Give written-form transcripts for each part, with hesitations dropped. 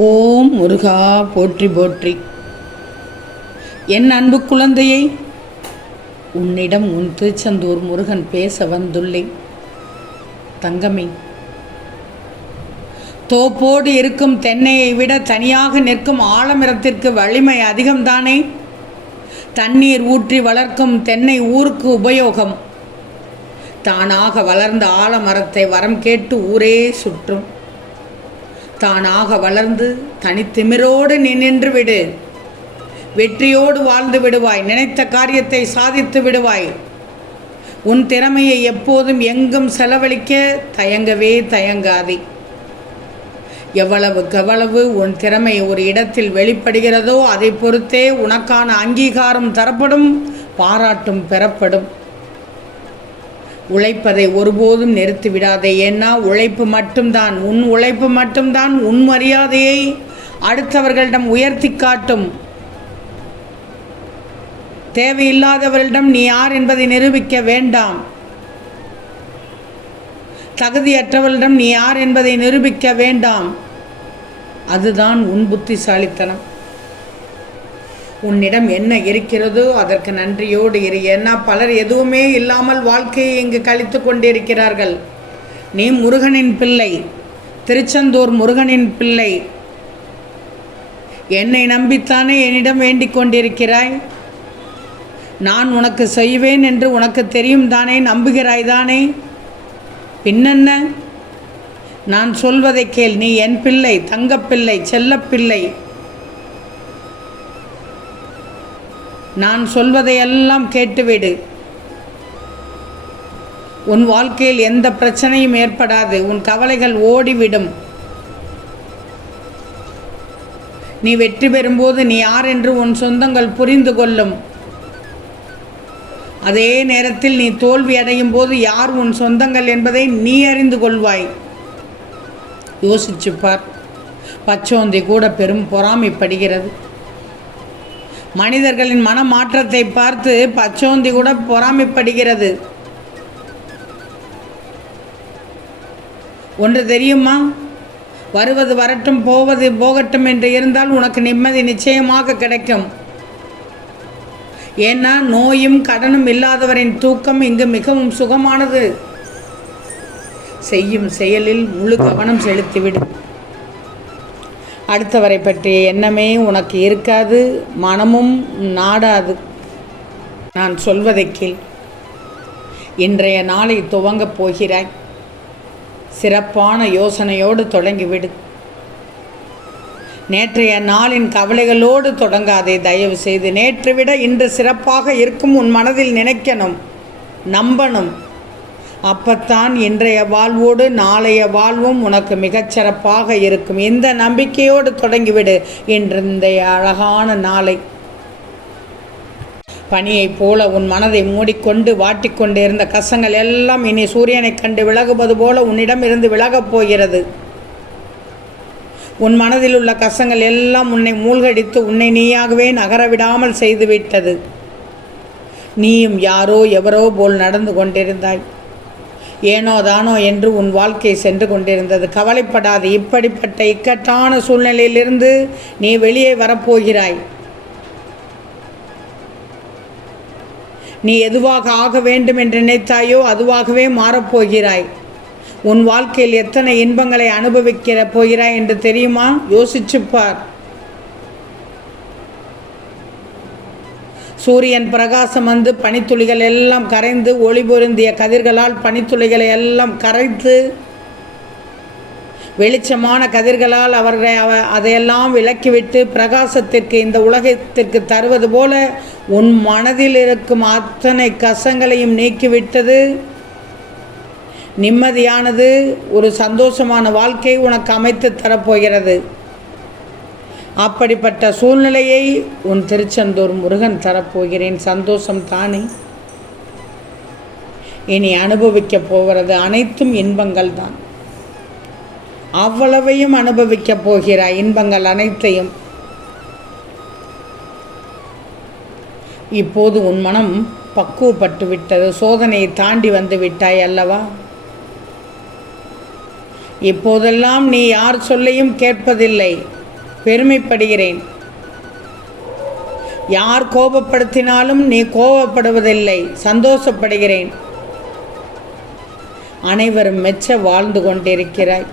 ஓம் முருகா போற்றி போற்றி. என் அன்பு குழந்தையை, உன்னிடம் உன் திருச்செந்தூர் முருகன் பேச வந்துள்ளேன். தங்கமே, தோப்போடு இருக்கும் தென்னையை விட தனியாக நிற்கும் ஆலமரத்திற்கு வலிமை அதிகம்தானே? தண்ணீர் ஊற்றி வளர்க்கும் தென்னை ஊருக்கு உபயோகம். தானாக வளர்ந்த ஆலமரத்தை வரம் கேட்டு ஊரே சுற்றும். தானாக வளர்ந்து தனித்திமிரோடு நின்று விடு. வெற்றியோடு வாழ்ந்து விடுவாய். நினைத்த காரியத்தை சாதித்து விடுவாய். உன் திறமையை எப்போதும் எங்கும் செலவழிக்க தயங்காதே. எவ்வளவு உன் திறமை ஒரு இடத்தில் வெளிப்படுகிறதோ அதை பொறுத்தே உனக்கான அங்கீகாரம் தரப்படும், பாராட்டும் பெறப்படும். உழைப்பதை ஒருபோதும் நிறுத்திவிடாதே. ஏன்னா உழைப்பு மட்டும்தான், உன் உழைப்பு மட்டும்தான் உன் மரியாதையை அடுத்தவர்களிடம் உயர்த்தி காட்டும். தேவையில்லாதவர்களிடம் நீ யார் என்பதை நிரூபிக்க வேண்டாம். தகுதியற்றவர்களிடம் நீ யார் என்பதை நிரூபிக்க வேண்டாம். அதுதான் உன் புத்திசாலித்தனம். உன்னிடம் என்ன இருக்கிறதோ அதற்கு நன்றியோடு இரு. ஏன்னா பலர் எதுவுமே இல்லாமல் வாழ்க்கையை இங்கு கழித்து கொண்டிருக்கிறார்கள். நீ முருகனின் பிள்ளை, திருச்செந்தூர் முருகனின் பிள்ளை. என்னை நம்பித்தானே என்னிடம் வேண்டிக் கொண்டிருக்கிறாய். நான் உனக்கு செய்வேன் என்று உனக்கு தெரியும் தானே, நம்புகிறாய் தானே? பின்னென்ன? நான் சொல்வதை கேள். நீ என் பிள்ளை, தங்கப்பிள்ளை, செல்லப்பிள்ளை. நான் சொல்வதையெல்லாம் கேட்டுவிடு. உன் வாழ்க்கையில் எந்த பிரச்சனையும் ஏற்படாது. உன் கவலைகள் ஓடிவிடும். நீ வெற்றி பெறும்போது நீ யார் என்று உன் சொந்தங்கள் புரிந்து கொள்ளும். அதே நேரத்தில் நீ தோல்வி அடையும் போது யார் உன் சொந்தங்கள் என்பதை நீ அறிந்து கொள்வாய். யோசிச்சுப்பார். பச்சோந்தி கூட பெரும் பொறாமைப்படுகிறது. மனிதர்களின் மனமாற்றத்தை பார்த்து பச்சோந்தி கூட பொறாமைப்படுகிறது. ஒன்று தெரியுமா? வருவது வரட்டும், போவது போகட்டும் என்று இருந்தால் உனக்கு நிம்மதி நிச்சயமாக கிடைக்கும். ஏன்னா நோயும் கடனும் இல்லாதவரின் தூக்கம் இங்கு மிகவும் சுகமானது. செய்யும் செயலில் முழு கவனம் செலுத்திவிடும். அடுத்தவரை பற்றிய எண்ணமே உனக்கு இருக்காது, மனமும் நாடாது. நான் சொல்வதை கேள். இன்றைய நாளை துவங்கப் போகிறாய். சிறப்பான யோசனையோடு தொடங்கிவிடு. நேற்றைய நாளின் கவலைகளோடு தொடங்காதே. தயவு செய்து நேற்று விட இன்று சிறப்பாக இருக்கும் உன் மனதில் நினைக்கணும், நம்பணும். அப்பத்தான் இன்றைய வாழ்வோடு நாளைய வாழ்வும் உனக்கு மிகச்சிறப்பாக இருக்கும். இந்த நம்பிக்கையோடு தொடங்கிவிடு இந்த அழகான நாளை. பனியைப் போல உன் மனதை மூடிக்கொண்டு வாட்டிக்கொண்டு இருந்த கசங்கள் எல்லாம் இனி சூரியனை கண்டு விலகுவது போல உன்னிடம் இருந்து விலகப் போகிறது. உன் மனதில் உள்ள கசங்கள் எல்லாம் உன்னை மூழ்கடித்து உன்னை நீயாகவே நகரவிடாமல் செய்துவிட்டது. நீயும் யாரோ எவரோ போல் நடந்து கொண்டிருந்தாய். ஏனோ தானோ என்று உன் வாழ்க்கை சென்று கொண்டிருந்தது. கவலைப்படாது. இப்படிப்பட்ட இக்கட்டான சூழ்நிலையிலிருந்து நீ வெளியே வரப்போகிறாய். நீ எதுவாக ஆக வேண்டும் என்று நினைத்தாயோ அதுவாகவே மாறப்போகிறாய். உன் வாழ்க்கையில் எத்தனை இன்பங்களை அனுபவிக்கிற போகிறாய் என்று தெரியுமா? யோசிச்சுப்பார். சூரியன் பிரகாசம் வந்து பனித்துளிகள் எல்லாம் கரைந்து ஒளி பொருந்திய கதிர்களால் பனித்துளிகளை எல்லாம் கரைத்து வெளிச்சமான கதிர்களால் அதையெல்லாம் விலக்கிவிட்டு பிரகாசத்திற்கு இந்த உலகத்திற்கு தருவது போல உன் மனதில் இருக்கும் அத்தனை கசங்களையும் நீக்கிவிட்டது. நிம்மதியானது ஒரு சந்தோஷமான வாழ்க்கை உனக்கு அமைத்து தரப்போகிறது. அப்படிப்பட்ட சூழ்நிலையை உன் திருச்செந்தூர் முருகன் தரப்போகிறேன். சந்தோஷம் தானே? இனி அனுபவிக்கப் போகிறது அனைத்தும் இன்பங்கள் தான். அவ்வளவையும் அனுபவிக்கப் போகிறாய், இன்பங்கள் அனைத்தையும். இப்போது உன் மனம் பக்குவப்பட்டு விட்டது. சோதனையை தாண்டி வந்து விட்டாய் அல்லவா? இப்போதெல்லாம் நீ யார் சொல்லையும் கேட்பதில்லை. பெருமைப்படுகிறேன். யார் கோபப்படுத்தினாலும் நீ கோபப்படுவதில்லை, சந்தோஷப்படுகிறேன். அனைவரும் மெச்ச வாழ்ந்து கொண்டிருக்கிறாய்.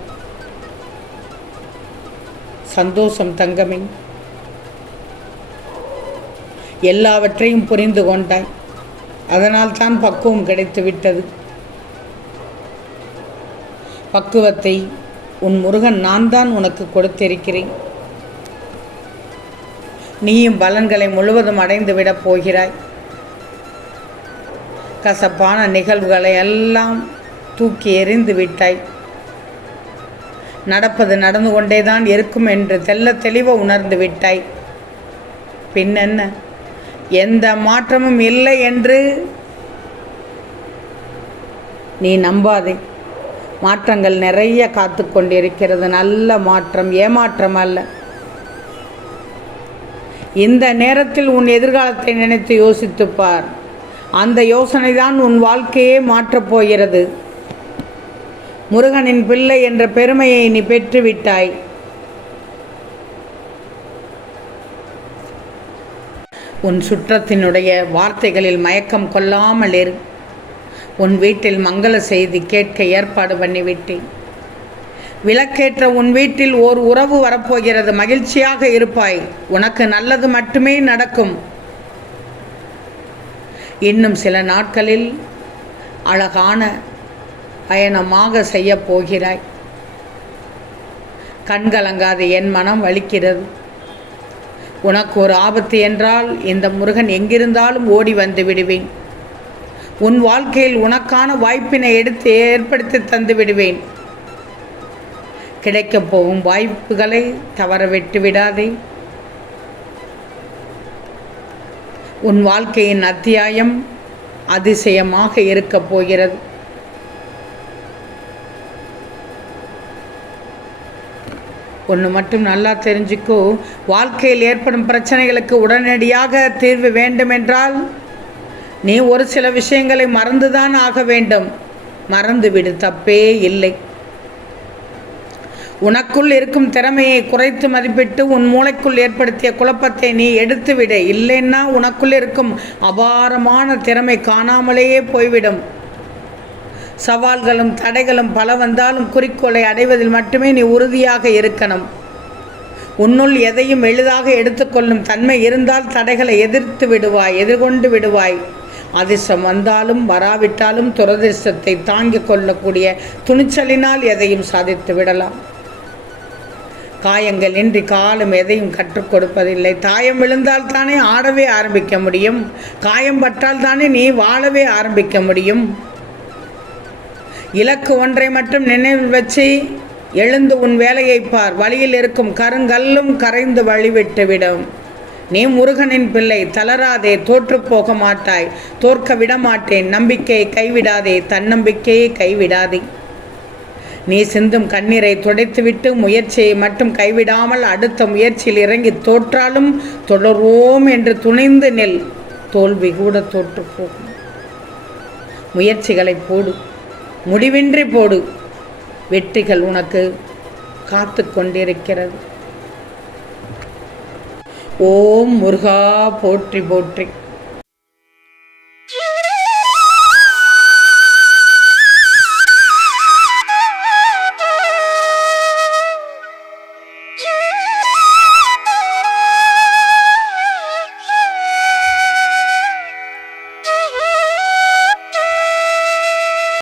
சந்தோஷம் தங்கமே. எல்லாவற்றையும் புரிந்து கொண்டாய். அதனால் தான் பக்குவம் கிடைத்து விட்டது. பக்குவத்தை உன் முருகன் நான் தான் உனக்கு கொடுத்திருக்கிறேன். நீயும் பலன்களை முழுவதும் அடைந்து விடப் போகிறாய். கசப்பான நிகழ்வுகளை எல்லாம் தூக்கி எறிந்து விட்டாய். நடப்பது நடந்து கொண்டேதான் இருக்கும் என்று தெல்ல தெளிவ உணர்ந்து விட்டாய். பின்னென்ன, எந்த மாற்றமும் இல்லை என்று நீ நம்பாதே. மாற்றங்கள் நிறைய காத்து கொண்டிருக்கிறது. நல்ல மாற்றம், ஏமாற்றம் அல்ல. இந்த நேரத்தில் உன் எதிர்காலத்தை நினைத்து யோசித்துப்பார். அந்த யோசனை தான் உன் வாழ்க்கையே மாற்றப் போகிறது. முருகனின் பிள்ளை என்ற பெருமையை நீ பெற்றுவிட்டாய். உன் சுற்றத்தினுடைய வார்த்தைகளில் மயக்கம் கொள்ளாமல் இரு. உன் வீட்டில் மங்கள செய்தி கேட்க ஏற்பாடு பண்ணிவிட்டேன். விளக்கேற்ற உன் வீட்டில் ஓர் உறவு வரப்போகிறது. மகிழ்ச்சியாக இருப்பாய். உனக்கு நல்லது மட்டுமே நடக்கும். இன்னும் சில நாட்களில் அழகான பயணமாக செய்ய போகிறாய். கண்கலங்காது, என் மனம் வலிக்கிறது. உனக்கு ஒரு ஆபத்து என்றால் இந்த முருகன் எங்கிருந்தாலும் ஓடி வந்து விடுவேன். உன் வாழ்க்கையில் உனக்கான வாய்ப்பினை எடுத்து ஏற்படுத்தி தந்து விடுவேன். கிடைக்கப் போகும் வாய்ப்புகளை தவற விட்டு விடாதே. உன் வாழ்க்கையின் அத்தியாயம் அதிசயமாக இருக்கப் போகிறது. ஒன்று மட்டும் நல்லா தெரிஞ்சுக்கோ, வாழ்க்கையில் ஏற்படும் பிரச்சனைகளுக்கு உடனடியாக தீர்வு வேண்டுமென்றால் நீ ஒரு சில விஷயங்களை மறந்துதான் ஆக வேண்டும். மறந்துவிடு, தப்பே இல்லை. உனக்குள் இருக்கும் திறமையை குறைத்து மதிப்பிட்டு உன் மூளைக்குள் ஏற்படுத்திய குழப்பத்தை நீ எடுத்துவிடு. இல்லைன்னா உனக்குள் இருக்கும் அபாரமான திறமை காணாமலேயே போய்விடும். சவால்களும் தடைகளும் பல வந்தாலும் குறிக்கோளை அடைவதில் மட்டுமே நீ உறுதியாக இருக்கணும். உன்னுள் எதையும் எளிதாக எடுத்துக்கொள்ளும் தன்மை இருந்தால் தடைகளை எதிர்கொண்டு விடுவாய். அதிர்ஷ்டம் வந்தாலும் வராவிட்டாலும் துரதிர்ஷ்டத்தை தாங்கிக் கொள்ளக்கூடிய துணிச்சலினால் எதையும் சாதித்து விடலாம். காயங்கள் இன்றி காலம் எதையும் கற்றுக் கொடுப்பதில்லை. தாயம் விழுந்தால் தானே ஆடவே ஆரம்பிக்க முடியும். காயம் பட்டால் தானே நீ வாழவே ஆரம்பிக்க முடியும். இலக்கு ஒன்றை மட்டும் நினைவில் வச்சு எழுந்து உன் வேலையை பார். வழியில் இருக்கும் கருங்கல்லும் கரைந்து வழிவிட்டுவிடும். நீ முருகனின் பிள்ளை. தளராதே, தோற்று போக மாட்டாய். தோற்க விடமாட்டேன். நம்பிக்கையை கைவிடாதே, தன்னம்பிக்கையை கைவிடாதே. நீ சிந்தும் கண்ணீரை துடைத்துவிட்டு முயற்சியை மட்டும் கைவிடாமல் அடுத்த முயற்சியில் இறங்கி தோற்றாலும் தொடர்வோம் என்று துணிந்து நெல். தோல்வி கூட தோற்று போகும். முயற்சிகளை போடு, முடிவின்றி போடு. வெற்றிகள் உனக்கு காத்து கொண்டிருக்கிறது. ஓம் முருகா போற்றி போற்றி.